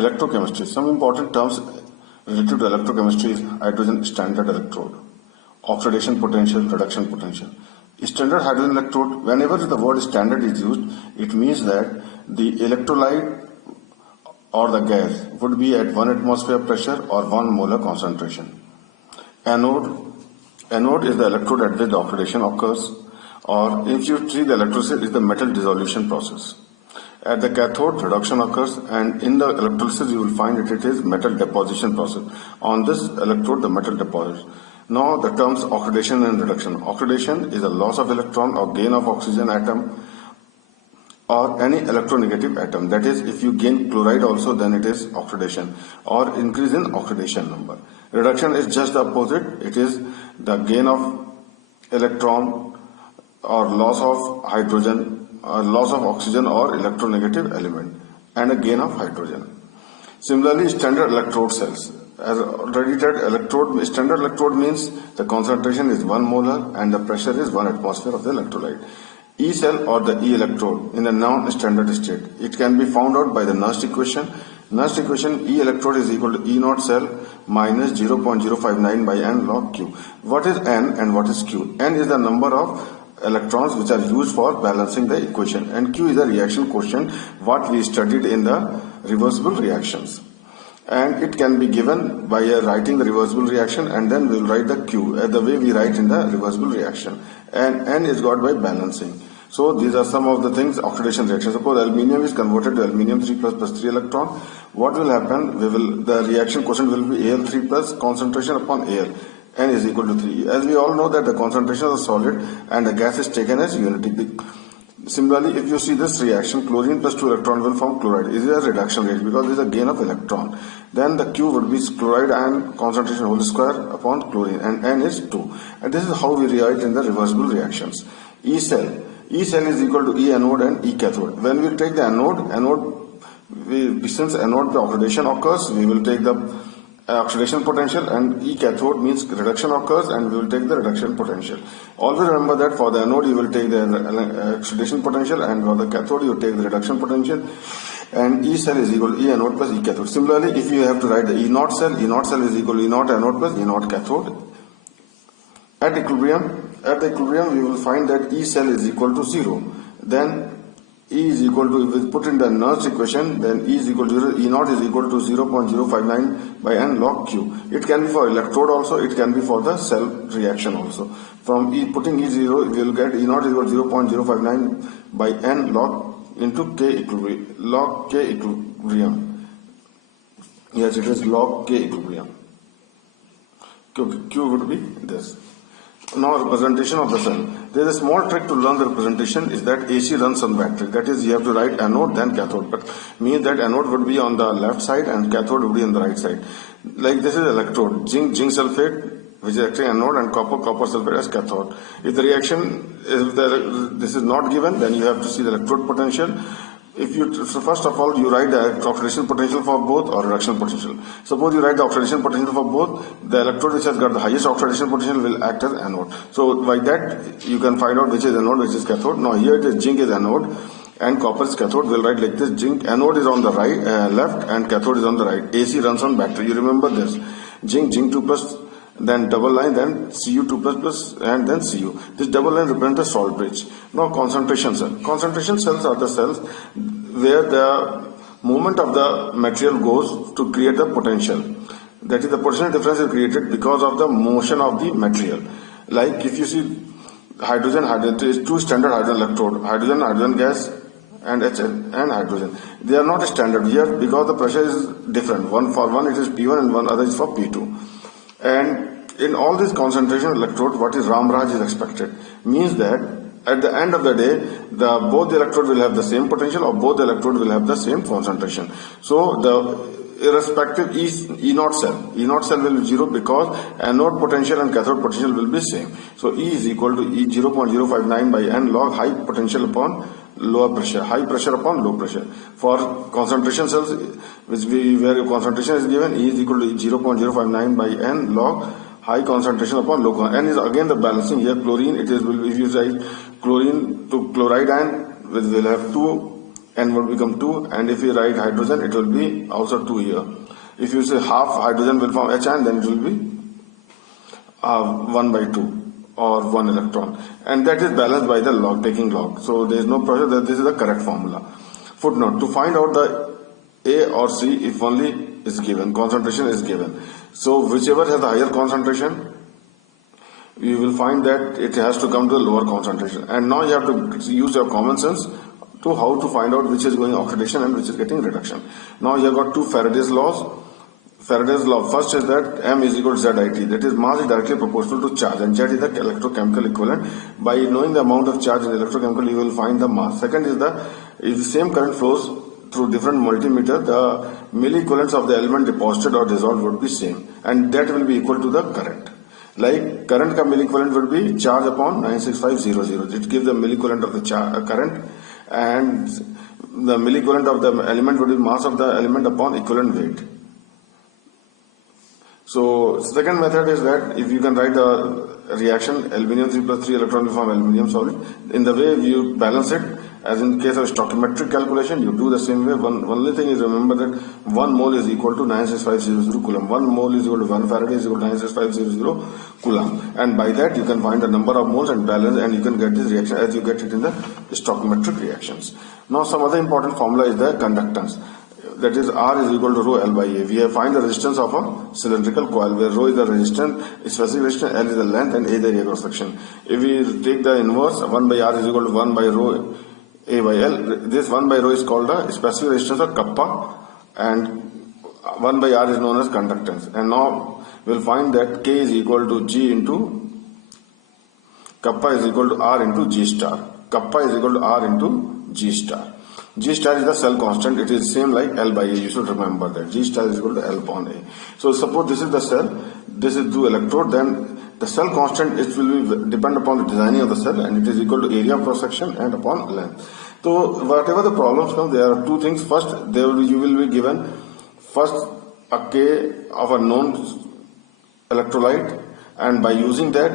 Electrochemistry. Some important terms related to electrochemistry is hydrogen standard electrode, oxidation potential, reduction potential. Standard hydrogen electrode, whenever the word standard is used, it means that the electrolyte or the gas would be at 1 atmosphere pressure or 1 molar concentration. Anode is the electrode at which the oxidation occurs, or if you treat the electrolysis, is the metal dissolution process. At the cathode, reduction occurs, and in the electrolysis you will find that it is metal deposition process. On this electrode, the metal deposits. Now the terms oxidation and reduction. Oxidation is a loss of electron or gain of oxygen atom or any electronegative atom. That is, if you gain chloride also, then it is oxidation or increase in oxidation number. Reduction is just the opposite. It is the gain of electron or loss of hydrogen, loss of oxygen or electronegative element, and a gain of hydrogen. Similarly, standard electrode cells. As already said, standard electrode means the concentration is 1 molar and the pressure is 1 atmosphere of the electrolyte. E cell or the E electrode in a non-standard state. It can be found out by the Nernst equation. Nernst equation, E electrode is equal to E naught cell minus 0.059 by N log Q. What is N and what is Q? N is the number of electrons which are used for balancing the equation, and Q is the reaction quotient what we studied in the reversible reactions. And it can be given by writing the reversible reaction, and then we will write the Q the way we write in the reversible reaction, and N is got by balancing. So these are some of the things, oxidation reaction. Suppose aluminium is converted to aluminium 3 plus 3 electron. What will happen? The reaction quotient will be Al3 plus concentration upon Al. N is equal to 3. As we all know that the concentration of the solid and the gas is taken as unity. Similarly, if you see this reaction, chlorine plus 2 electron will form chloride. It is a reduction rate because it is a gain of electron. Then the Q would be chloride and concentration whole square upon chlorine, and N is 2. And this is how we write in the reversible reactions. E cell. E cell is equal to E anode and E cathode. When we take the anode, since anode the oxidation occurs, we will take the oxidation potential, and E cathode means reduction occurs, and we will take the reduction potential. Always remember that for the anode you will take the oxidation potential, and for the cathode you take the reduction potential, and E cell is equal to E anode plus E cathode. Similarly, if you have to write the E naught cell is equal to E naught anode plus E naught cathode. At equilibrium we will find that E cell is equal to 0. Then E is equal to, if we put in the Nernst equation, then E is equal to 0, E naught is equal to 0.059 by N log Q. It can be for electrode also, it can be for the cell reaction also. From putting E0, we will get E naught is equal to 0.059 by N log into K equilibrium, log K equilibrium. Yes, it is log K equilibrium. Q would be this. Now representation of the cell. There is a small trick to learn the representation is that AC runs on battery. That is, you have to write anode then cathode. But means that anode would be on the left side and cathode would be on the right side. Like this is electrode, zinc sulfate, which is actually anode, and copper sulfate as cathode. If the reaction this is not given, then you have to see the electrode potential. So first of all, you write the oxidation potential for both or reduction potential. Suppose you write the oxidation potential for both, the electrode which has got the highest oxidation potential will act as anode. So by that you can find out which is anode, which is cathode. Now here it is zinc is anode and copper is cathode. We'll write like this: zinc anode is on the right, left, and cathode is on the right. AC runs on battery. You remember this: zinc 2 plus, then double line, then Cu2 plus, and then Cu. This double line represents the salt bridge. Now concentration cell. Concentration cells are the cells where the movement of the material goes to create the potential. That is, the potential difference is created because of the motion of the material. Like if you see hydrogen is 2 standard hydrogen electrode, hydrogen gas, and HN and hydrogen. They are not standard here because the pressure is different. One for one it is P1 and one other is for P2. And in all these concentration electrodes, what is Ramraj is expected means that at the end of the day, both the electrode will have the same potential or both the electrode will have the same concentration. So the irrespective E naught cell will be 0 because anode potential and cathode potential will be same. So E is equal to E 0.059 by N log high potential upon lower pressure, high pressure upon low pressure. For concentration cells, where concentration is given, E is equal to 0.059 by N log high concentration upon low concentration. N is again the balancing here. Chlorine, if you write chlorine to chloride ion, will have 2 N would become 2, and if you write hydrogen, it will be also 2 here. If you say half hydrogen will form HN, then it will be 1 by 2 or 1 electron, and that is balanced by the log, taking log. So there is no pressure. That this is the correct formula. Footnote: to find out the A or C, if only is given, concentration is given. So whichever has the higher concentration, you will find that it has to come to a lower concentration. And now you have to use your common sense to how to find out which is going oxidation and which is getting reduction. Now you have got two Faraday's laws. Faraday's law first is that M is equal to ZIT, that is mass is directly proportional to charge, and Z is the electrochemical equivalent. By knowing the amount of charge in electrochemical, you will find the mass. Second is if the same current flows through different multimeter, the milliequivalents of the element deposited or dissolved would be same, and that will be equal to the current. Like current ka milliequivalent would be charge upon 96500. It gives the milliequivalent of the current, and the milliequivalent of the element would be mass of the element upon equivalent weight. So second method is that if you can write a reaction, aluminium 3 plus 3 electron will form aluminium solid. In the way you balance it, as in case of stoichiometric calculation, you do the same way. Only thing is, remember that 1 mole is equal to 96500 coulomb. 1 mole is equal to 1 Faraday is equal to 96500 coulomb. And by that you can find the number of moles and balance, and you can get this reaction as you get it in the stoichiometric reactions. Now some other important formula is the conductance. That is R is equal to rho L by A. We have find the resistance of a cylindrical coil, where rho is the resistance, specific resistance, L is the length, and A is the area cross section. If we take the inverse, 1 by R is equal to 1 by rho A by L. This 1 by rho is called the specific resistance or kappa, and 1 by R is known as conductance. And now we will find that K is equal to G into kappa is equal to R into G star. Kappa is equal to R into G star. G star is the cell constant. It is same like L by A. You should remember that G star is equal to L upon A. So suppose this is the cell, this is two electrode, then the cell constant, it will be depend upon the designing of the cell, and it is equal to area of cross section and upon length. So whatever the problems come, there are two things. First, you will be given first a K of a known electrolyte, and by using that,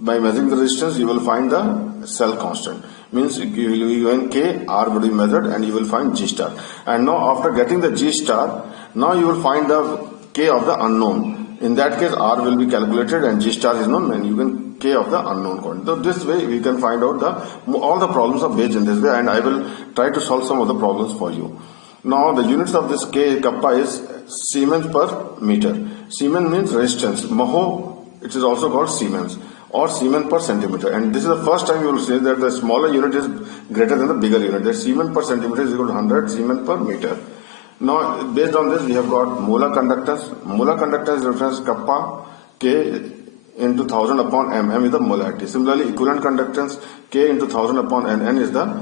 by measuring the resistance, you will find the cell constant. Means you will be given K, R will be measured, and you will find G star. And now after getting the G star, now you will find the K of the unknown. In that case, R will be calculated and G star is known, and you can K of the unknown quantity. So this way we can find out all the problems are based in this way, and I will try to solve some of the problems for you. Now the units of this K kappa is Siemens per meter. Siemens means resistance. Maho, it is also called Siemens, or Siemens per centimeter, and this is the first time you will say that the smaller unit is greater than the bigger unit. That Siemens per centimeter is equal to 100 Siemens per meter. Now based on this we have got molar conductance. Molar conductance reference kappa K into 1000 upon m. M is the molarity. Similarly, equivalent conductance K into 1000 upon n. N is the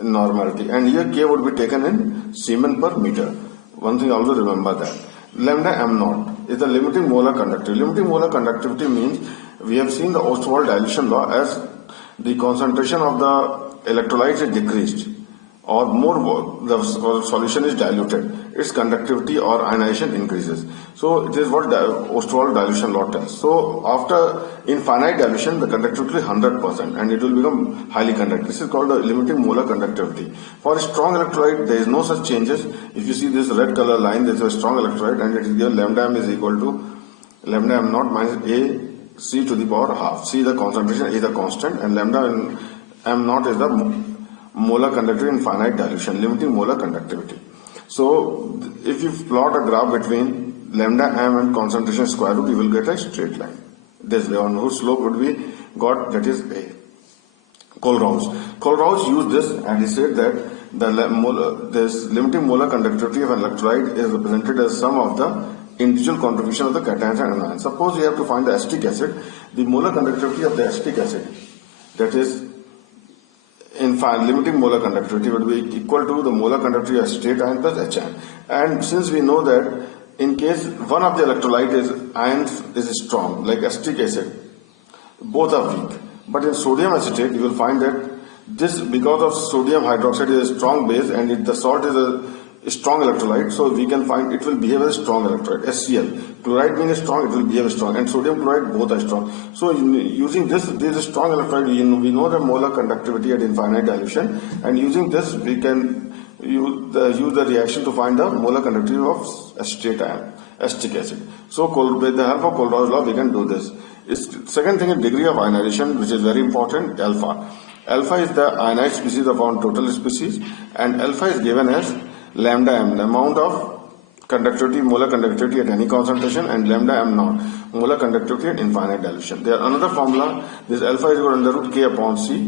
normality, and here K would be taken in Siemens per meter. One thing always remember that. Lambda m naught is the limiting molar conductivity. Limiting molar conductivity means we have seen the Ostwald dilution law. As the concentration of the electrolytes is decreased or more, the solution is diluted, its conductivity or ionization increases. So it is what the Ostwald dilution law tells. So after infinite dilution, the conductivity is 100%, and it will become highly conductive. This is called the limiting molar conductivity. For a strong electrolyte, there is no such changes. If you see this red color line, there is a strong electrolyte, and it is given lambda m is equal to lambda m naught minus A C to the power half. C the concentration, A the constant, and lambda m naught is the molar conductivity in finite dilution, limiting molar conductivity. So if you plot a graph between lambda m and concentration square root, you will get a straight line. This way, on whose slope would be got, that is A. Kohlrausch used this, and he said that this limiting molar conductivity of an electrolyte is represented as sum of the individual contribution of the cations and anions. Suppose you have to find the acetic acid, the molar conductivity of the acetic acid, that is limiting molar conductivity, would be equal to the molar conductivity of straight ion plus HN. And since we know that in case one of the electrolyte ions is strong, like acetic acid, both are weak. But in sodium acetate, you will find that this, because of sodium hydroxide is a strong base, and the salt is a strong electrolyte, so we can find it will behave as a strong electrolyte. HCl, chloride being strong, it will behave as strong, and sodium chloride both are strong. So using this is a strong electrolyte. We know the molar conductivity at infinite dilution, and using this we can use the reaction to find the molar conductivity of acetate ion, acetic acid. So with the help of Kohlrausch law we can do this. Second thing is degree of ionization, which is very important, alpha. Alpha is the ionized species upon total species, and alpha is given as lambda m, the amount of conductivity, molar conductivity at any concentration, and lambda m naught, molar conductivity at infinite dilution. There another formula, this alpha is equal to under root K upon C,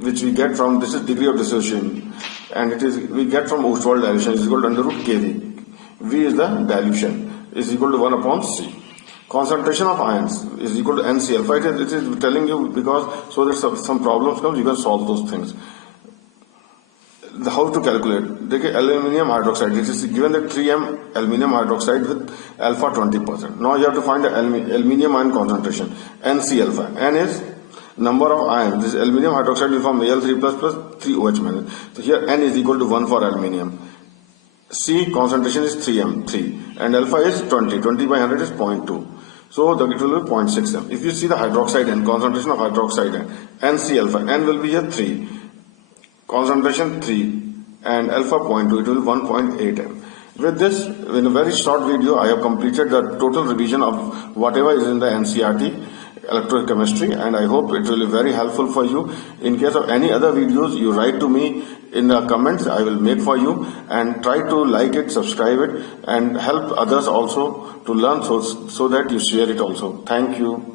which we get from, this is degree of dissociation, and it is, we get from Ostwald dilution, is equal to under root Kv. V is the dilution, is equal to 1 upon C. Concentration of ions is equal to NC alpha. It is telling you because so that some problems come, you can solve those things. How to calculate? Take aluminium hydroxide. It is given that 3m aluminium hydroxide with alpha 20%. Now you have to find the aluminium ion concentration. NC alpha. N is number of ions. This aluminium hydroxide will form Al3 plus 3OH minus. So here N is equal to 1 for aluminium. C concentration is 3m, 3, and alpha is 20. 20 by 100 is 0.2. So it will be 0.6 m. If you see the hydroxide N, concentration of hydroxide N, NC alpha, N will be here 3, concentration 3, and alpha 0.2, it will be 1.8 m. With this, in a very short video, I have completed the total revision of whatever is in the NCERT electrochemistry, and I hope it will be very helpful for you. In case of any other videos, you write to me in the comments, I will make for you, and try to like it, subscribe it, and help others also to learn so that you share it also. Thank you.